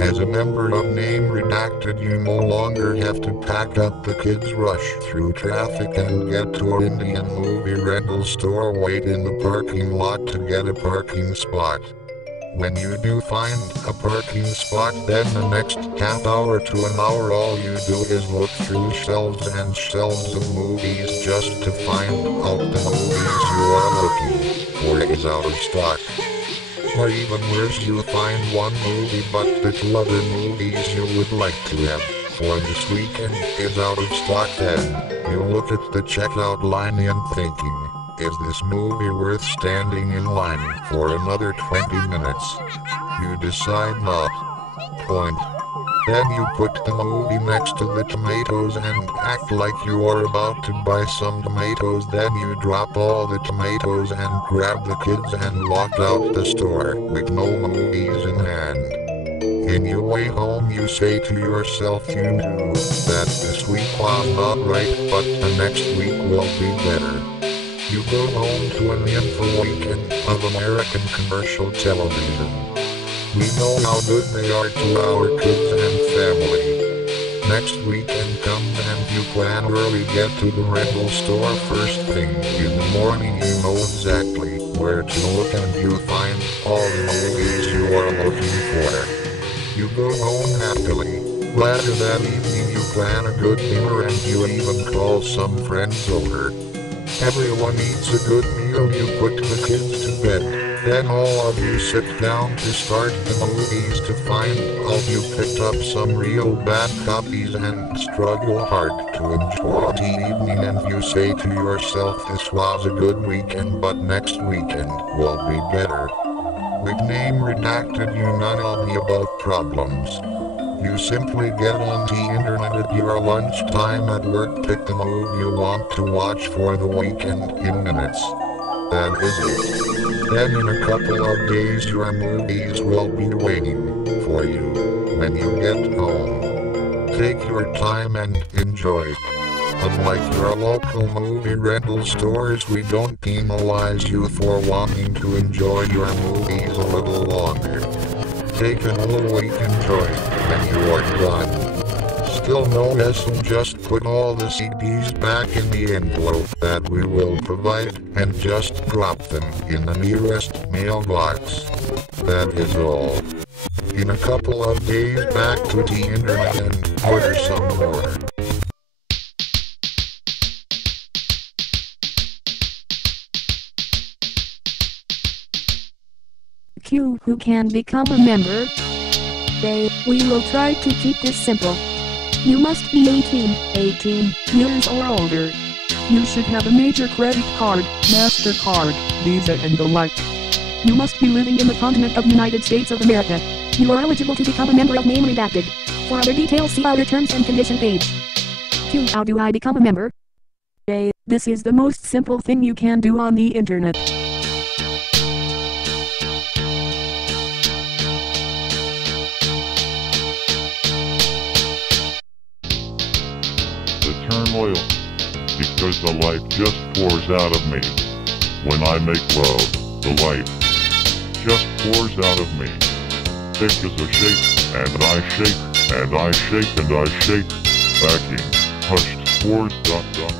As a member of Name Redacted, you no longer have to pack up the kids, rush through traffic, and get to an Indian movie rental store, wait in the parking lot to get a parking spot. When you do find a parking spot, then the next half hour to an hour all you do is look through shelves and shelves of movies just to find out the movies you are looking for is out of stock. Or even worse, you find one movie but the two other movies you would like to have for this weekend is out of stock. Then you look at the checkout line and thinking, is this movie worth standing in line for another 20 minutes? You decide not. Point. Then you put the movie next to the tomatoes and act like you are about to buy some tomatoes. Then you drop all the tomatoes and grab the kids and walk out the store with no movies in hand. In your way home you say to yourself you knew that this week was not right, but the next week will be better. You go home to an info weekend of American commercial television. We know how good they are to our kids and family. Next weekend comes and you plan early, get to the rental store first thing in the morning. You know exactly where to look and you find all the movies you are looking for. You go home happily. Later that evening you plan a good dinner and you even call some friends over. Everyone eats a good meal, you put the kids to bed. Then all of you sit down to start the movies to find out you picked up some real bad copies and struggle hard to enjoy the evening, and you say to yourself this was a good weekend but next weekend will be better. With Name Redacted you none of the above problems. You simply get on the internet at your lunchtime at work, pick the movie you want to watch for the weekend in minutes. That is it. Then in a couple of days your movies will be waiting for you when you get home. Take your time and enjoy. Unlike your local movie rental stores, we don't penalize you for wanting to enjoy your movies a little longer. Take a little week, enjoy, and you are done. Still no hassle, just put all the CDs back in the envelope that we will provide and just drop them in the nearest mailbox. That is all. In a couple of days back to the internet and order some more. Q. Who can become a member? A. We will try to keep this simple. You must be 18 years or older. You should have a major credit card, MasterCard, Visa and the like. You must be living in the continent of United States of America. You are eligible to become a member of Name Redacted. For other details see our terms and condition page. Q. How do I become a member? A. This is the most simple thing you can do on the internet. Turmoil, because the life just pours out of me. When I make love, the life just pours out of me. Thick as a shake, and I shake, and I shake, and I shake. Backing, hushed, pours, dot, dot.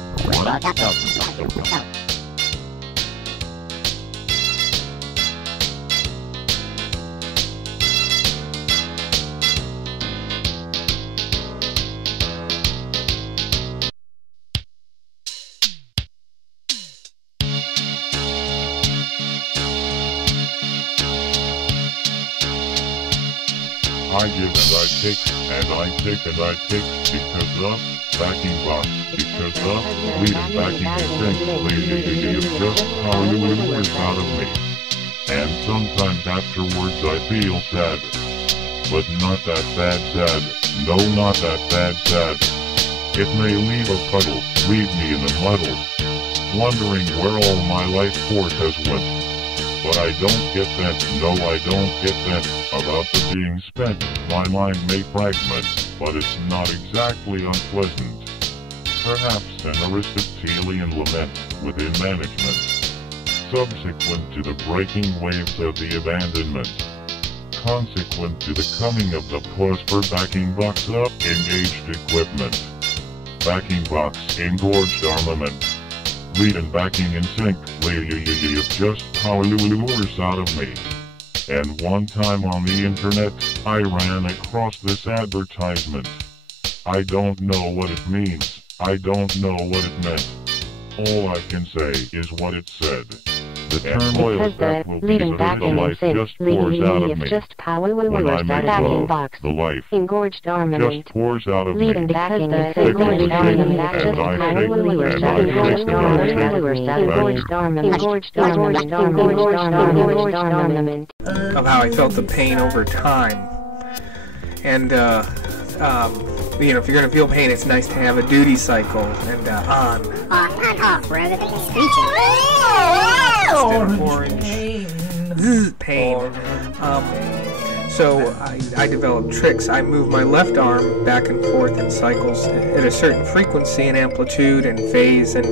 I give and I take, and I take and I take, because the backing box, because the lead and backing thing is just how you is out of me. And sometimes afterwards I feel sad, but not that bad sad, no not that bad sad. It may leave a puddle, leave me in a muddle, wondering where all my life force has went. But I don't get that, no I don't get that, about the being spent. My mind may fragment, but it's not exactly unpleasant. Perhaps an Aristotelian lament within management, subsequent to the breaking waves of the abandonment. consequent to the coming of the pause for backing box up engaged equipment. Backing box engorged armament. Lead and backing in sync. Just powers out of me. And one time on the internet, I ran across this advertisement. I don't know what it means. I don't know what it meant. All I can say is what it said. The turmoil that will be the life just pours out of me. When I make love, the life just pours out of me. And I shake and I shake. Of how I felt the pain over time. And, you know, if you're going to feel pain, it's nice to have a duty cycle and on. Off, rather than Instead of orange. Pain. So I developed tricks. I move my left arm back and forth in cycles at a certain frequency and amplitude and phase, and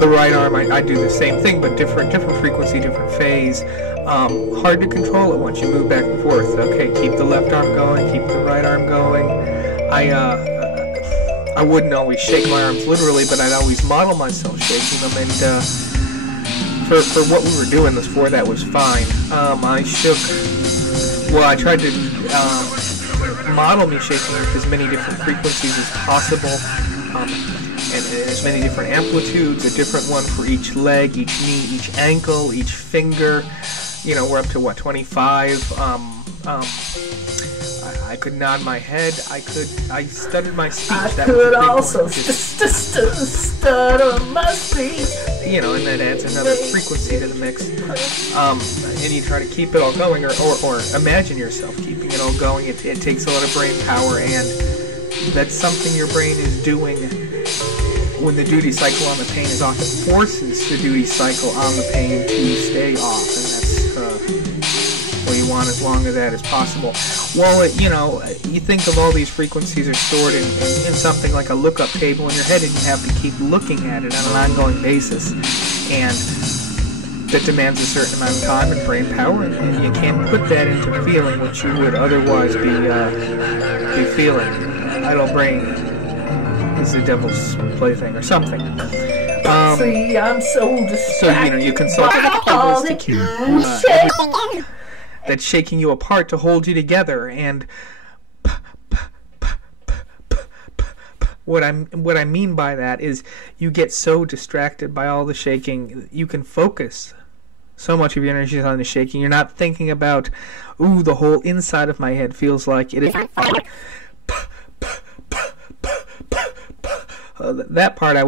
the right arm I do the same thing, but different frequency, different phase. Hard to control it once you move back and forth. Okay, keep the left arm going, keep the right arm going. I wouldn't always shake my arms literally, but I'd always model myself shaking them, and for what we were doing this for, that was fine. I tried to model me shaking as many different frequencies as possible, and as many different amplitudes, a different one for each leg, each knee, each ankle, each finger. You know, we're up to what, 25. I could nod my head. I stuttered my speech. I could also stutter my speech. You know, and that adds another frequency to the mix. And you try to keep it all going, or imagine yourself keeping it all going. It takes a lot of brain power, and that's something your brain is doing when the duty cycle on the pain is off. It forces the duty cycle on the pain to stay off, and that's what you want as long as that is possible. Well, you know, you think of all these frequencies are stored in something like a lookup table in your head, and you have to keep looking at it on an ongoing basis, and that demands a certain amount of time and brain power, and you can't put that into feeling what you would otherwise be feeling. Idle brain is the devil's plaything or something. See, I'm so distracted. So, you know, you consult that's shaking you apart to hold you together, and what I mean by that is you get so distracted by all the shaking, you can focus so much of your energy on the shaking. You're not thinking about, ooh, the whole inside of my head feels like it is on fire. That part I